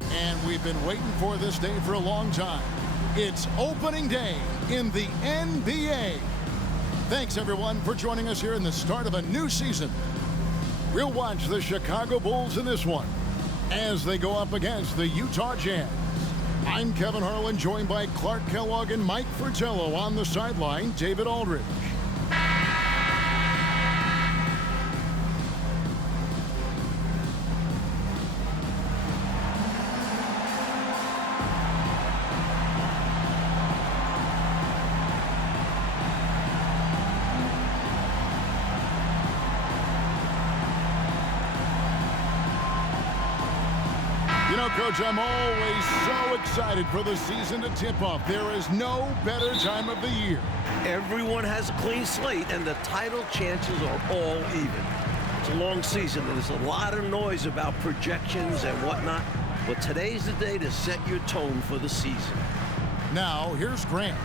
And we've been waiting for this day for a long time. It's opening day in the NBA. Thanks, everyone, for joining us here in the start of a new season. We'll watch the Chicago Bulls in this one as they go up against the Utah Jazz. I'm Kevin Harlan, joined by Clark Kellogg and Mike Fratello on the sideline, David Aldridge. You know, Coach, I'm always so excited for the season to tip off. There is no better time of the year. Everyone has a clean slate, and the title chances are all even. It's a long season, and there's a lot of noise about projections and whatnot, but today's the day to set your tone for the season. Now, here's Grant.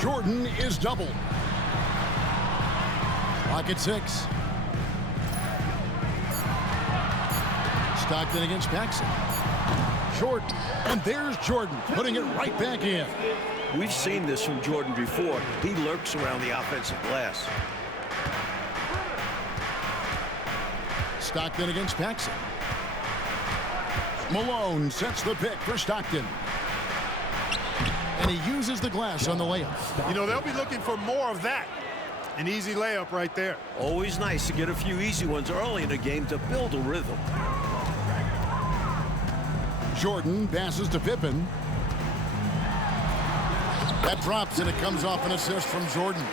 Jordan is doubled. Clock at 6. Stockton against Paxson. Jordan, and there's Jordan putting it right back in. We've seen this from Jordan before. He lurks around the offensive glass. Stockton against Paxson. Malone sets the pick for Stockton. And he uses the glass on the layup. You know, they'll be looking for more of that. An easy layup right there. Always nice to get a few easy ones early in the game to build a rhythm. Jordan passes to Pippen. That drops, and it comes off an assist from Jordan.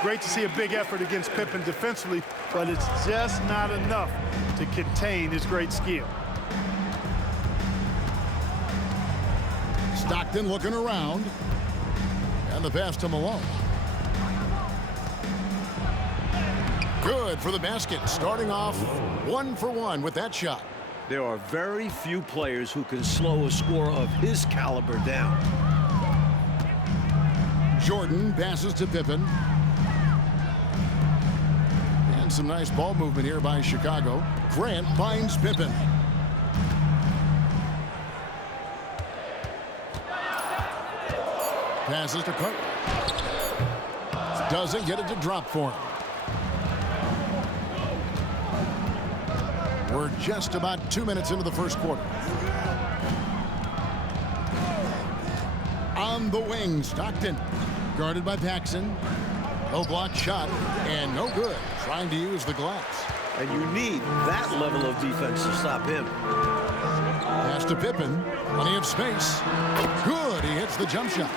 Great to see a big effort against Pippen defensively, but it's just not enough to contain his great skill. Stockton looking around. And the pass to Malone. Good for the basket. Starting off 1 for 1 with that shot. There are very few players who can slow a scorer of his caliber down. Jordan passes to Pippen. And some nice ball movement here by Chicago. Grant finds Pippen. Passes to Carter. Doesn't get it to drop for him. We're just about 2 minutes into the first quarter. On the wing, Stockton. Guarded by Paxson. No block shot, and no good. Trying to use the glass. And you need that level of defense to stop him. Pass to Pippen. Plenty of space. Good, he hits the jump shot.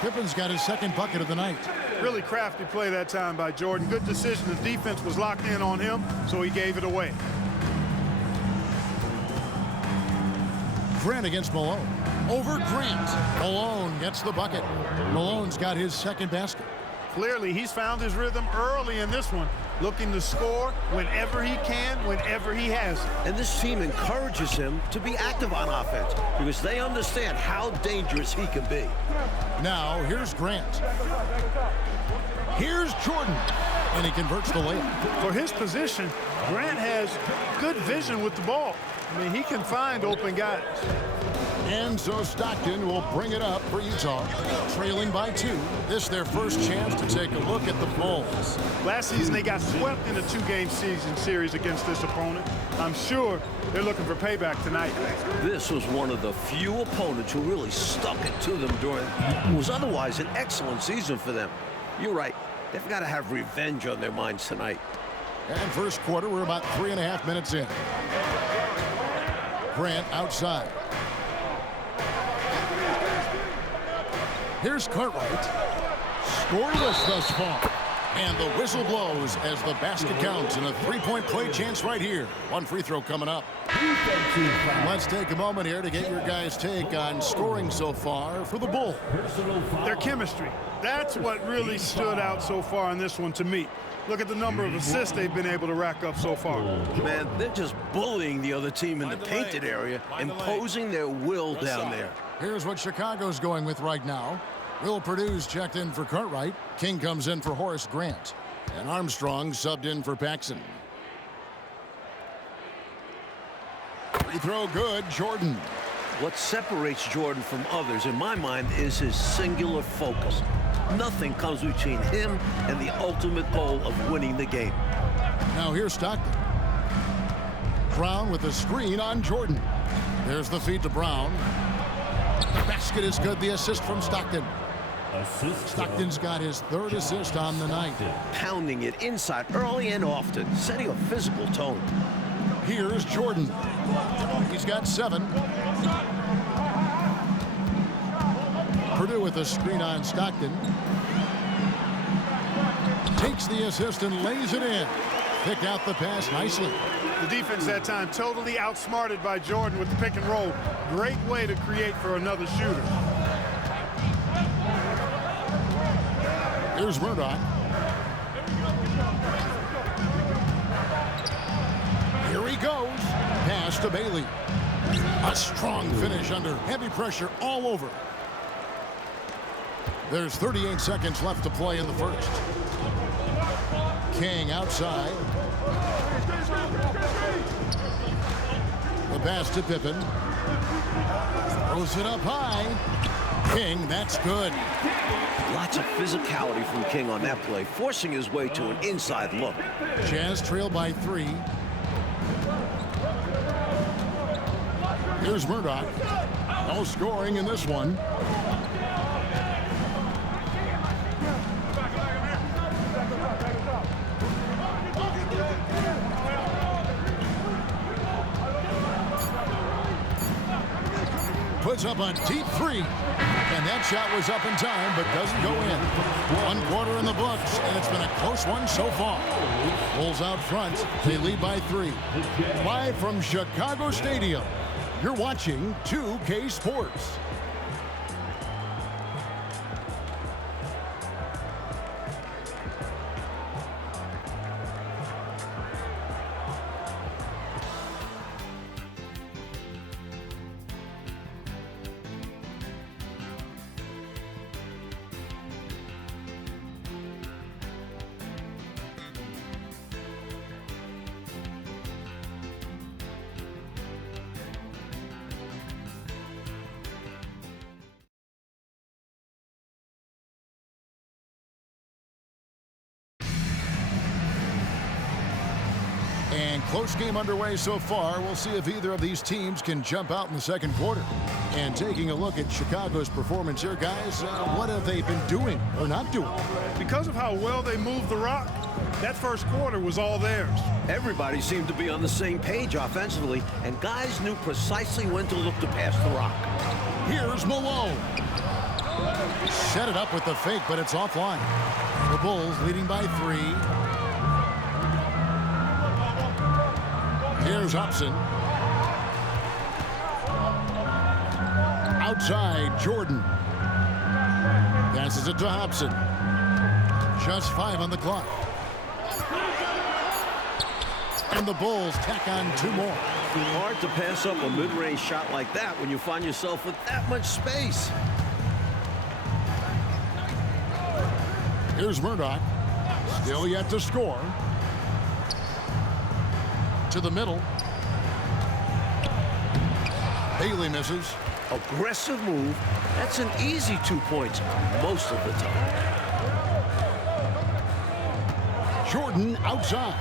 Pippen's got his second bucket of the night. Really crafty play that time by Jordan. Good decision. The defense was locked in on him, so he gave it away. Grant against Malone. Over Grant. Malone gets the bucket. Malone's got his second basket. Clearly, he's found his rhythm early in this one, looking to score whenever he can, whenever he has it. And this team encourages him to be active on offense because they understand how dangerous he can be. Now, here's Grant. Here's Jordan. And he converts the layup. For his position, Grant has good vision with the ball. I mean, he can find open guys. And so Stockton will bring it up for Utah. Trailing by 2. This their first chance to take a look at the Bulls. Last season, they got swept in a 2-game season series against this opponent. I'm sure they're looking for payback tonight. This was one of the few opponents who really stuck it to them during what was otherwise an excellent season for them. You're right. They've got to have revenge on their minds tonight. And first quarter, we're about 3.5 minutes in. Grant outside. Here's Cartwright. Scoreless thus far. And the whistle blows as the basket counts and a three-point play chance right here. One free throw coming up. Let's take a moment here to get your guys' take on scoring so far for the Bulls. Their chemistry. That's what really stood out so far in this one to me. Look at the number of assists they've been able to rack up so far. Man, they're just bullying the other team in the painted area, imposing their will down there. Here's what Chicago's going with right now. Will Purdue's checked in for Cartwright. King comes in for Horace Grant. And Armstrong subbed in for Paxson. Free throw good, Jordan. What separates Jordan from others, in my mind, is his singular focus. Nothing comes between him and the ultimate goal of winning the game. Now here's Stockton. Brown with the screen on Jordan. There's the feed to Brown. The basket is good. The assist from Stockton. Stockton's got his third assist on the night. Pounding it inside early and often, setting a physical tone. Here's Jordan. He's got 7. Purdue with a screen on Stockton. Takes the assist and lays it in. Pick out the pass nicely. The defense that time totally outsmarted by Jordan with the pick and roll. Great way to create for another shooter. Here's Murdoch. Here he goes. Pass to Bailey. A strong finish under heavy pressure all over. There's 38 seconds left to play in the first. King outside. The pass to Pippen. Throws it up high. King, that's good. Lots of physicality from King on that play, forcing his way to an inside look. Jazz trail by 3. Here's Murdoch. No scoring in this one. Puts up a deep 3. And that shot was up in time, but doesn't go in. 1 quarter in the books, and it's been a close one so far. Bulls out front. They lead by 3. Live from Chicago Stadium, you're watching 2K Sports. And close game underway so far. We'll see if either of these teams can jump out in the second quarter. And taking a look at Chicago's performance here, guys, what have they been doing or not doing? Because of how well they moved the rock, that first quarter was all theirs. Everybody seemed to be on the same page offensively, and guys knew precisely when to look to pass the rock. Here's Malone. Set it up with the fake, but it's offline. The Bulls leading by 3. Here's Hobson. Outside, Jordan. Passes it to Hobson. Just 5 on the clock. And the Bulls tack on 2 more. Hard to pass up a mid-range shot like that when you find yourself with that much space. Here's Murdoch. Still yet to score. To the middle. Bailey misses. Aggressive move. That's an easy 2 points most of the time. Jordan outside.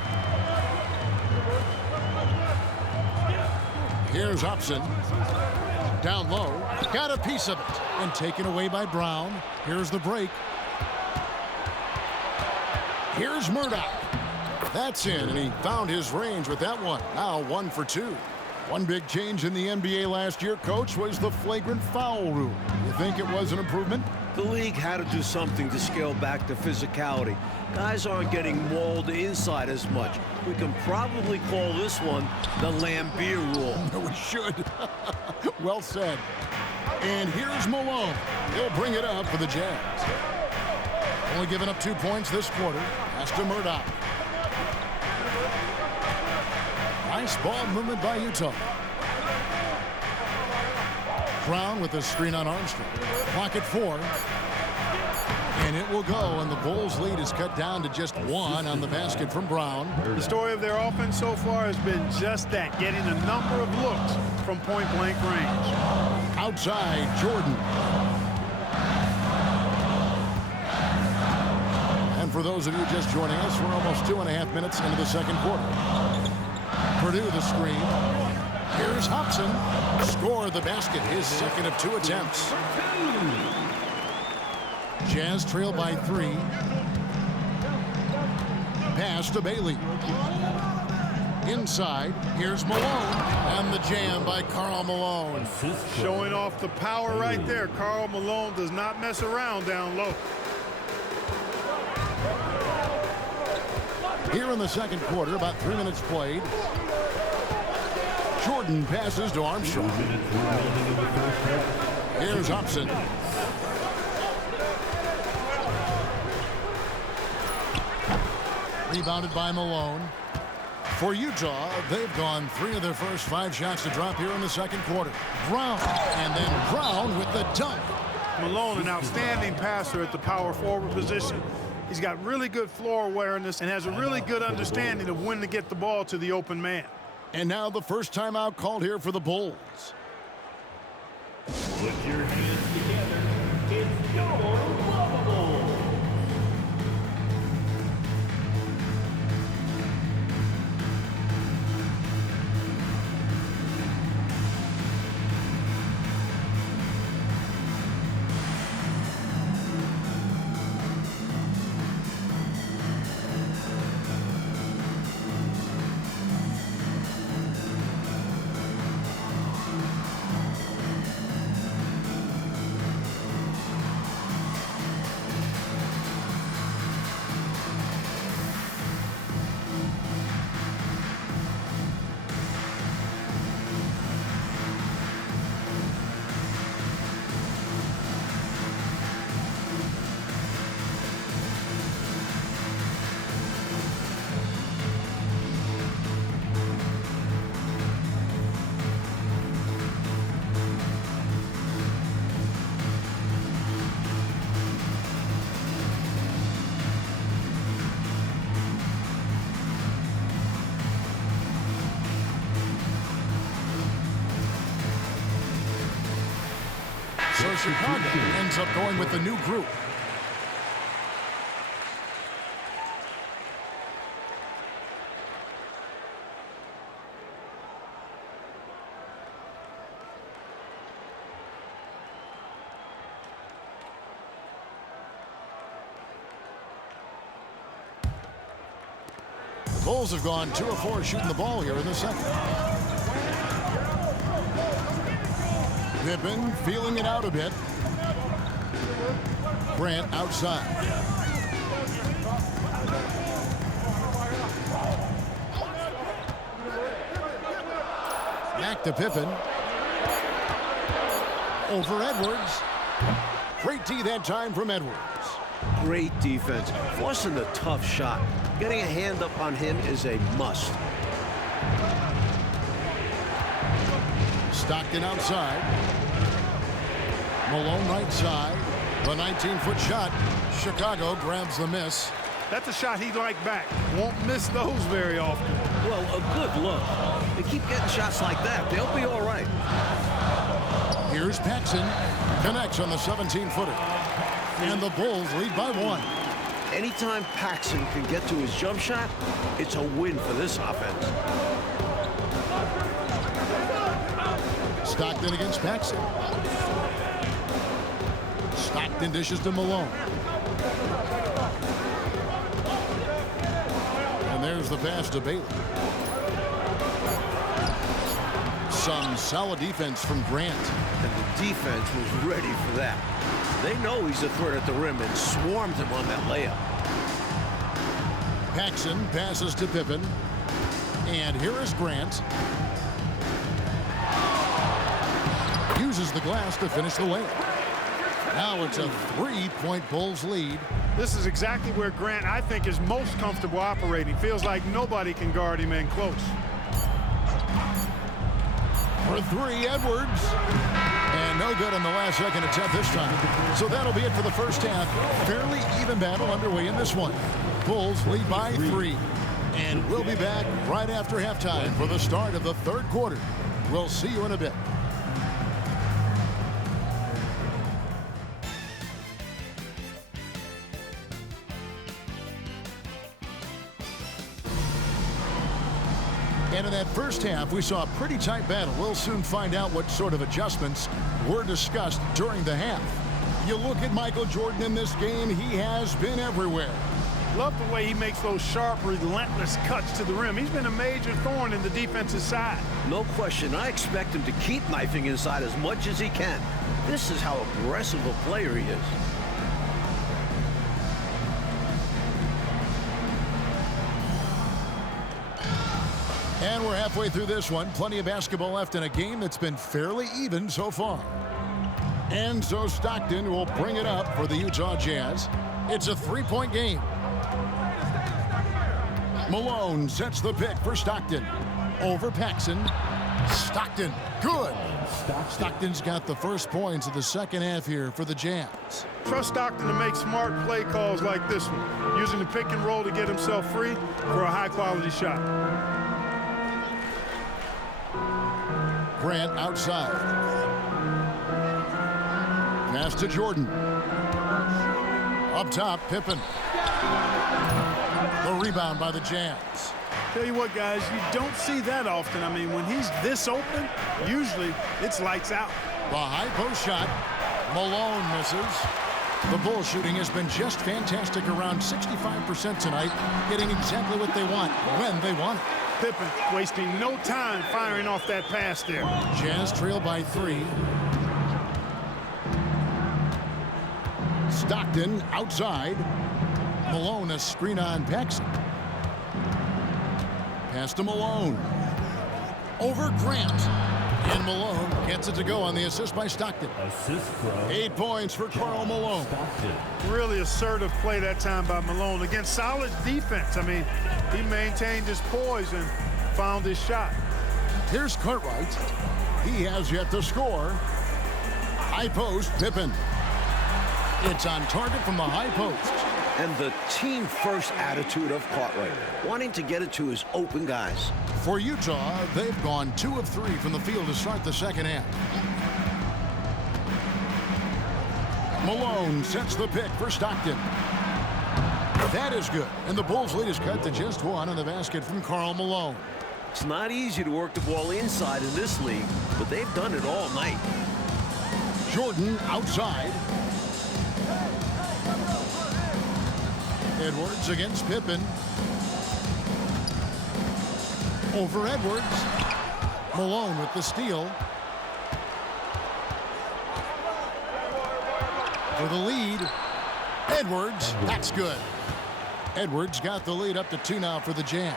Here's Hobson. Down low. Got a piece of it. And taken away by Brown. Here's the break. Here's Murdoch. That's in, and he found his range with that one. Now 1 for 2. One big change in the NBA last year, Coach, was the flagrant foul rule. You think it was an improvement? The league had to do something to scale back the physicality. Guys aren't getting mauled inside as much. We can probably call this one the Lambeer rule. No, we should. Well said. And here's Malone. He'll bring it up for the Jazz. Only giving up 2 points this quarter. Pass to Murdoch. Nice ball movement by Utah. Brown with a screen on Armstrong. Clock at 4. And it will go, and the Bulls' lead is cut down to just 1 on the basket from Brown. The story of their offense so far has been just that, getting a number of looks from point-blank range. Outside, Jordan. And for those of you just joining us, we're almost 2.5 minutes into the second quarter. Purdue the screen. Here's Hobson. Score the basket, his second of 2 attempts. Jazz trail by 3. Pass to Bailey. Inside, here's Malone. And the jam by Karl Malone. Showing off the power right there. Karl Malone does not mess around down low. Here in the second quarter, about 3 minutes played. Jordan passes to Armstrong. Here's Hobson. Rebounded by Malone. For Utah, they've gone 3 of their first 5 shots to drop here in the second quarter. Brown, and then Brown with the dunk. Malone, an outstanding passer at the power forward position. He's got really good floor awareness and has a really good understanding of when to get the ball to the open man. And now the first timeout called here for the Bulls. Put your hands together. It's your lovable. So Chicago ends up going with the new group. The Bulls have gone 2 of 4 shooting the ball here in the second. Pippen feeling it out a bit. Grant outside. Back to Pippen. Over Edwards. Great D that time from Edwards. Great defense. Forcing a tough shot. Getting a hand up on him is a must. Stockton outside. Malone right side. The 19-foot shot. Chicago grabs the miss. That's a shot he'd like back. Won't miss those very often. Well, a good look. They keep getting shots like that. They'll be all right. Here's Paxson. Connects on the 17-footer. And the Bulls lead by 1. Anytime Paxson can get to his jump shot, it's a win for this offense. Stockton against Paxson. Stockton dishes to Malone. And there's the pass to Bailey. Some solid defense from Grant. And the defense was ready for that. They know he's a threat at the rim and swarmed him on that layup. Paxson passes to Pippen. And here is Grant. Uses the glass to finish the layup. Now it's a 3-point Bulls lead. This is exactly where Grant, I think, is most comfortable operating. Feels like nobody can guard him in close. For three, Edwards. And no good on the last second attempt this time. So that'll be it for the first half. Fairly even battle underway in this one. Bulls lead by 3. And we'll be back right after halftime for the start of the third quarter. We'll see you in a bit. And in that first half, we saw a pretty tight battle. We'll soon find out what sort of adjustments were discussed during the half. You look at Michael Jordan in this game, he has been everywhere. Love the way he makes those sharp, relentless cuts to the rim. He's been a major thorn in the defensive side. No question. I expect him to keep knifing inside as much as he can. This is how aggressive a player he is. And we're halfway through this one. Plenty of basketball left in a game that's been fairly even so far. And so Stockton will bring it up for the Utah Jazz. It's a three-point game. Malone sets the pick for Stockton. Over Paxson. Stockton, good. Stockton's got the first points of the second half here for the Jazz. Trust Stockton to make smart play calls like this one, using the pick and roll to get himself free for a high-quality shot. Grant outside. Pass to Jordan. Up top, Pippen. The rebound by the Jazz. Tell you what, guys, you don't see that often. I mean, when he's this open, usually it's lights out. The high post shot. Malone misses. The Bulls shooting has been just fantastic, around 65% tonight, getting exactly what they want when they want it. Pippen wasting no time firing off that pass there. Jazz trail by 3. Stockton outside. Malone a screen on Paxson. Pass to Malone. Over Grant. And Malone gets it to go on the assist by Stockton. 8 points for Karl Malone. Really assertive play that time by Malone against solid defense. I mean, he maintained his poise and found his shot. Here's Cartwright. He has yet to score. High post, Pippen. It's on target from the high post. And the team-first attitude of Cartwright, wanting to get it to his open guys. For Utah, they've gone 2 of 3 from the field to start the second half. Malone sets the pick for Stockton. That is good. And the Bulls' lead is cut to just 1 on the basket from Karl Malone. It's not easy to work the ball inside in this league, but they've done it all night. Jordan outside. Edwards against Pippen. Over Edwards. Malone with the steal. For the lead. Edwards, that's good. Edwards got the lead up to 2 now for the Jazz.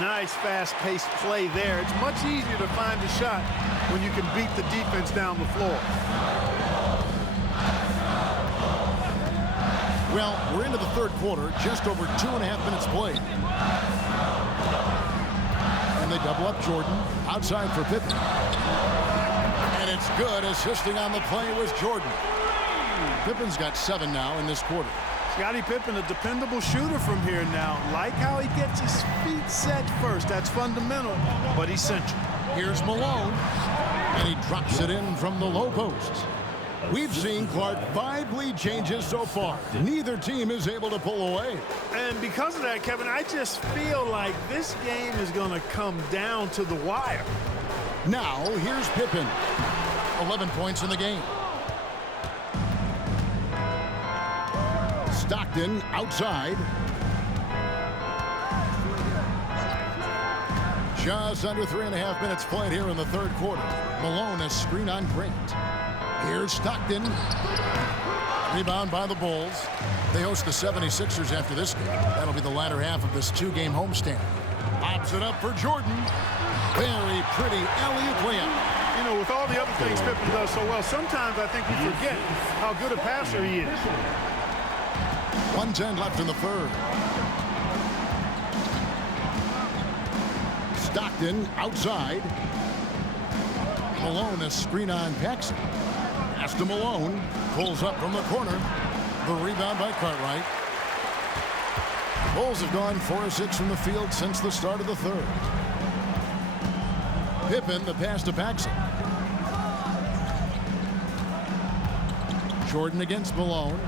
Nice fast-paced play there. It's much easier to find a shot when you can beat the defense down the floor. Well, we're into the third quarter, just over 2.5 minutes played. And they double up Jordan, outside for Pippen. And it's good, assisting on the play was Jordan. Pippen's got 7 now in this quarter. Scottie Pippen, a dependable shooter from here now. Like how he gets his feet set first. That's fundamental, but essential. Here's Malone, and he drops it in from the low post. We've seen, Clark, 5 lead changes so far. Neither team is able to pull away. And because of that, Kevin, I just feel like this game is going to come down to the wire. Now, here's Pippen. 11 points in the game. Stockton outside. Just under 3.5 minutes played here in the third quarter. Malone a screen on Grant. Here's Stockton. Rebound by the Bulls. They host the 76ers after this game. That'll be the latter half of this 2-game homestand. Pops it up for Jordan. Very pretty alley-oop layup. You know, with all the other things Pippen does so well, sometimes I think we forget how good a passer he is. 1:10 left in the third. Stockton outside. Malone, a screen on Paxson. Pass to Malone. Pulls up from the corner. The rebound by Cartwright. Bulls have gone 4 of 6 from the field since the start of the third. Pippen, the pass to Paxson. Jordan against Malone.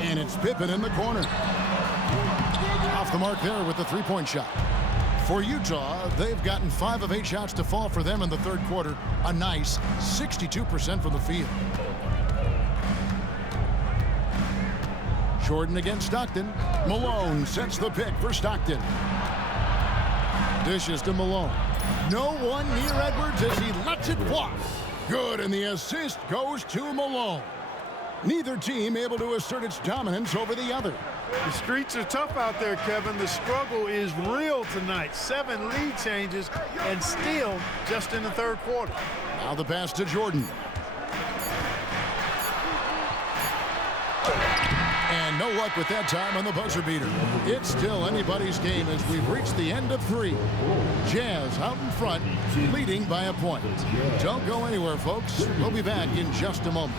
And it's Pippen in the corner. Off the mark there with the three-point shot. For Utah, they've gotten 5 of 8 shots to fall for them in the third quarter. A nice 62% from the field. Jordan against Stockton. Malone sets the pick for Stockton. Dishes to Malone. No one near Edwards as he lets it fly. Good, and the assist goes to Malone. Neither team able to assert its dominance over the other. The streets are tough out there, Kevin. The struggle is real tonight. 7 lead changes and still just in the third quarter. Now the pass to Jordan. And no luck with that time on the buzzer beater. It's still anybody's game as we've reached the end of 3. Jazz out in front, leading by a point. Don't go anywhere, folks. We'll be back in just a moment.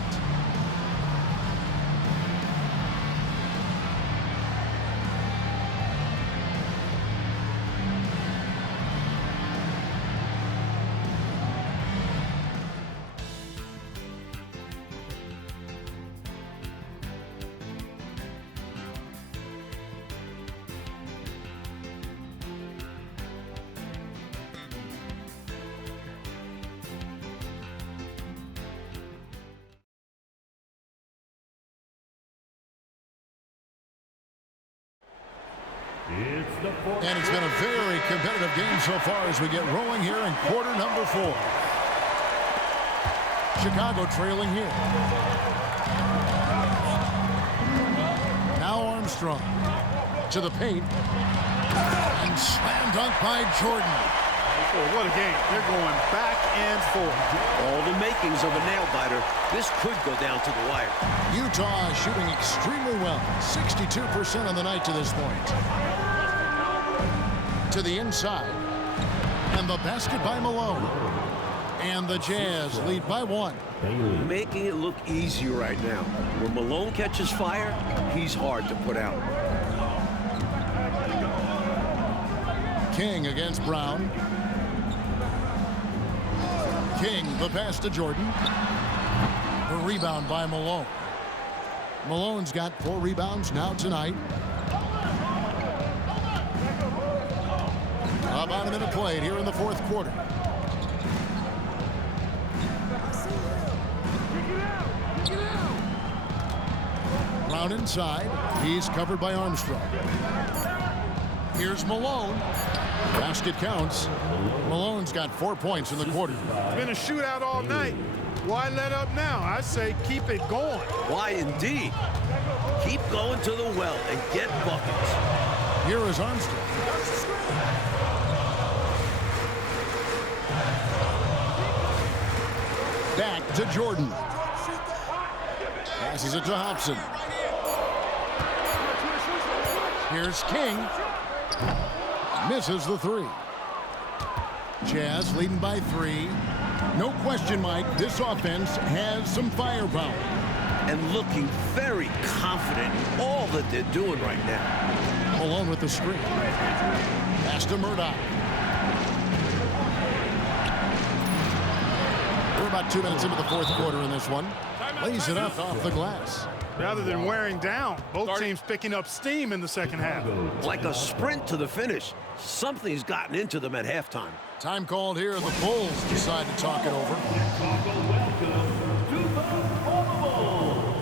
And it's been a very competitive game so far as we get rolling here in quarter number 4. Chicago trailing here. Now Armstrong to the paint. And slam dunk by Jordan. Oh, what a game. They're going back and forth. All the makings of a nail-biter. This could go down to the wire. Utah shooting extremely well. 62% on the night to this point. To the inside. And the basket by Malone. And the Jazz lead by 1. Making it look easy right now. When Malone catches fire, he's hard to put out. King against Brown. King, the pass to Jordan. The rebound by Malone. Malone's got 4 rebounds now tonight. About a minute played here in the fourth quarter. Brown inside. He's covered by Armstrong. Here's Malone. Basket counts. Malone's got 4 points in the quarter. It's been a shootout all night. Why let up now? I say keep it going. Why indeed? Keep going to the well and get buckets. Here is Armstrong. Back to Jordan. Passes it to Hobson. Here's King. Misses the 3. Jazz leading by 3. No question, Mike, this offense has some firepower. And looking very confident in all that they're doing right now. Malone with the screen. Pass to Murdoch. We're about 2 minutes into the fourth quarter in this one. Lays it up off the glass. Rather than wearing down, both teams picking up steam in the second half. Like a sprint to the finish. Something's gotten into them at halftime. Time called here, and the Bulls decide to talk it over. Welcome to the Bubble.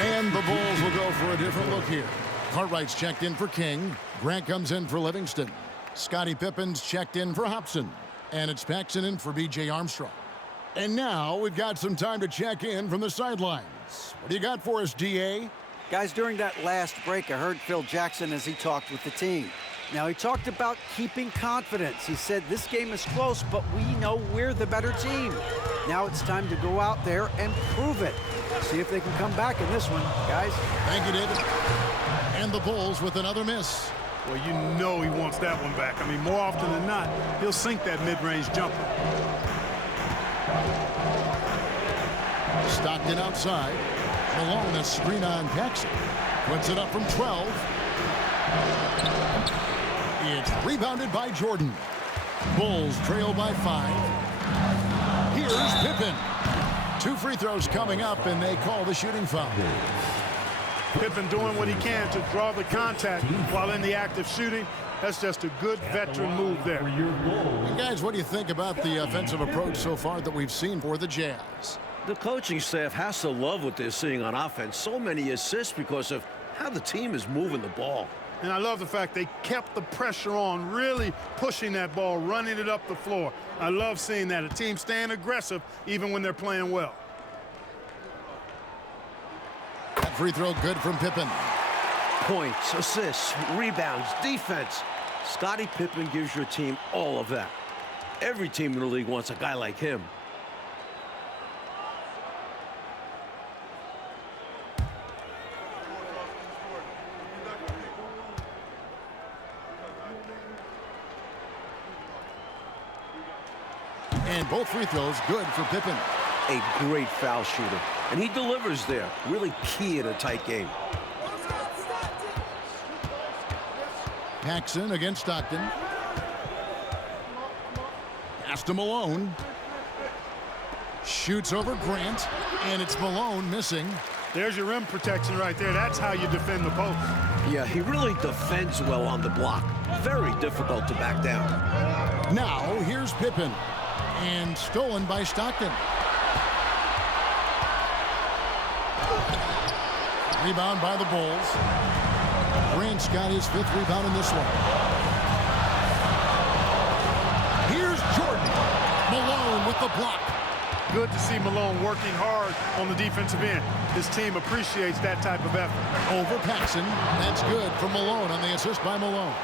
And the Bulls will go for a different look here. Cartwright's checked in for King. Grant comes in for Livingston. Scottie Pippen's checked in for Hobson. And it's Paxson in for B.J. Armstrong. And now we've got some time to check in from the sidelines. What do you got for us, D.A.? Guys, during that last break, I heard Phil Jackson as he talked with the team. Now, he talked about keeping confidence. He said, this game is close, but we know we're the better team. Now it's time to go out there and prove it. See if they can come back in this one, guys. Thank you, David. And the Bulls with another miss. Well, you know he wants that one back. I mean, more often than not, he'll sink that mid-range jumper. Stockton outside. Malone, a screen on Paxson. Puts it up from 12. It's rebounded by Jordan. Bulls trail by 5. Here's Pippen. 2 free throws coming up, and they call the shooting foul. Pippen doing what he can to draw the contact while in the act of shooting. That's just a good veteran move there. And guys, what do you think about the offensive approach so far that we've seen for the Jazz? The coaching staff has to love what they're seeing on offense. So many assists because of how the team is moving the ball. And I love the fact they kept the pressure on, really pushing that ball, running it up the floor. I love seeing that. A team staying aggressive even when they're playing well. That free throw good from Pippen. Points, assists, rebounds, defense. Scottie Pippen gives your team all of that. Every team in the league wants a guy like him. And both free throws good for Pippen. A great foul shooter. And he delivers there. Really key in a tight game. Paxson against Stockton. Pass to Malone. Shoots over Grant. And it's Malone missing. There's your rim protection right there. That's how you defend the post. Yeah, he really defends well on the block. Very difficult to back down. Now, here's Pippen. And stolen by Stockton. Rebound by the Bulls. Grant's got his 5th rebound in this one. Here's Jordan. Malone with the block. Good to see Malone working hard on the defensive end. His team appreciates that type of effort. Over Paxson. That's good for Malone on the assist by Malone.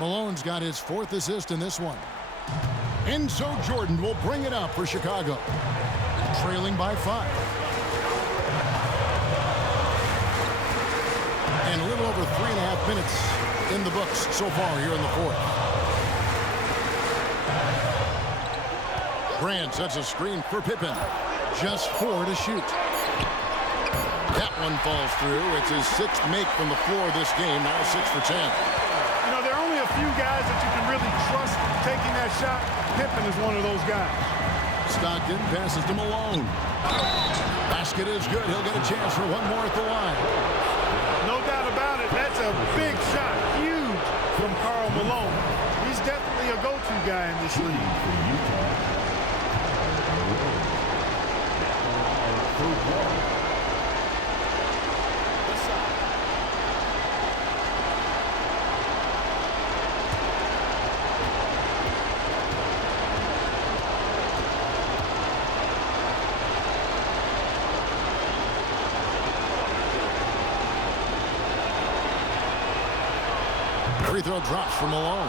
Malone's got his 4th assist in this one. And so Jordan will bring it up for Chicago. Trailing by 5. And a little over 3.5 minutes in the books so far here in the 4th. Grant sets a screen for Pippen. Just 4 to shoot. That one falls through. It's his 6th make from the floor this game. Now 6 for 10. You know, there are only a few guys that you can really trust taking that shot. Pippen is one of those guys. Stockton passes to Malone. Basket is good. He'll get a chance for one more at the line. No doubt about it. That's a big shot. Huge from Karl Malone. He's definitely a go-to guy in this league. Free throw drops for Malone.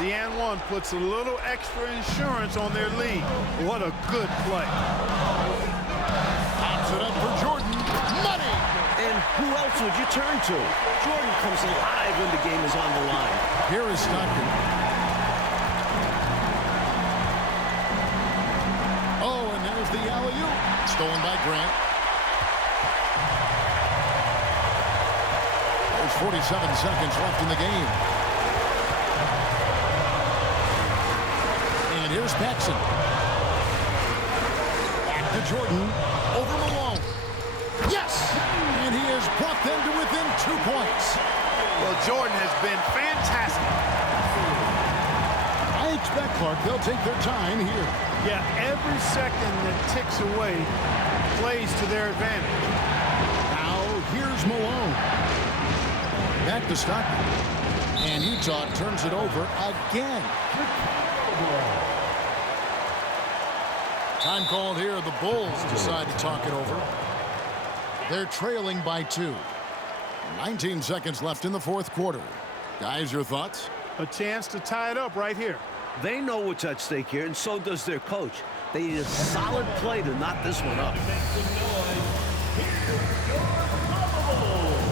The and one puts a little extra insurance on their lead. What a good play. Pops it up for Jordan. Money! And who else would you turn to? Jordan comes alive when the game is on the line. Here is Stockton. Oh, and there's the alley-oop. Stolen by Grant. There's 47 seconds left in the game. And here's Paxson. Back to Jordan. Over Malone. Yes! And he has brought them to within 2 points. Well, Jordan has been fantastic. I expect, Clark, they'll take their time here. Yeah, every second that ticks away plays to their advantage. Here's Malone. Back to Stockton. And Utah turns it over again. Time called here. The Bulls decide to talk it over. They're trailing by 2. 19 seconds left in the fourth quarter. Guys, your thoughts? A chance to tie it up right here. They know what's at stake here, and so does their coach. They need a solid play to knock this one up. Make some noise. Here's your Unstoppable.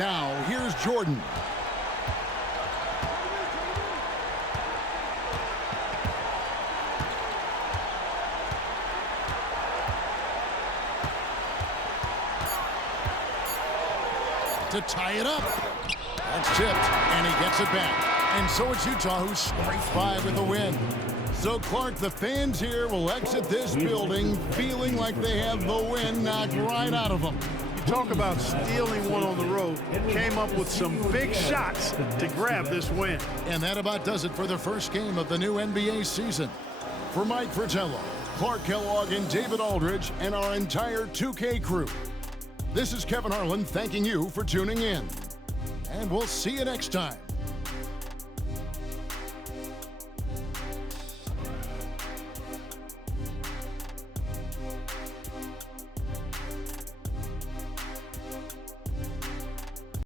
Now, here's Jordan. To tie it up. That's tipped, and he gets it back. And so it's Utah who scrapes by with the win. So, Clark, the fans here will exit this building feeling like they have the win knocked right out of them. Talk about stealing one on the road. Came up with some big shots to grab this win. And that about does it for the first game of the new NBA season. For Mike Fratello, Clark Kellogg, and David Aldridge, and our entire 2K crew, this is Kevin Harlan thanking you for tuning in. And we'll see you next time.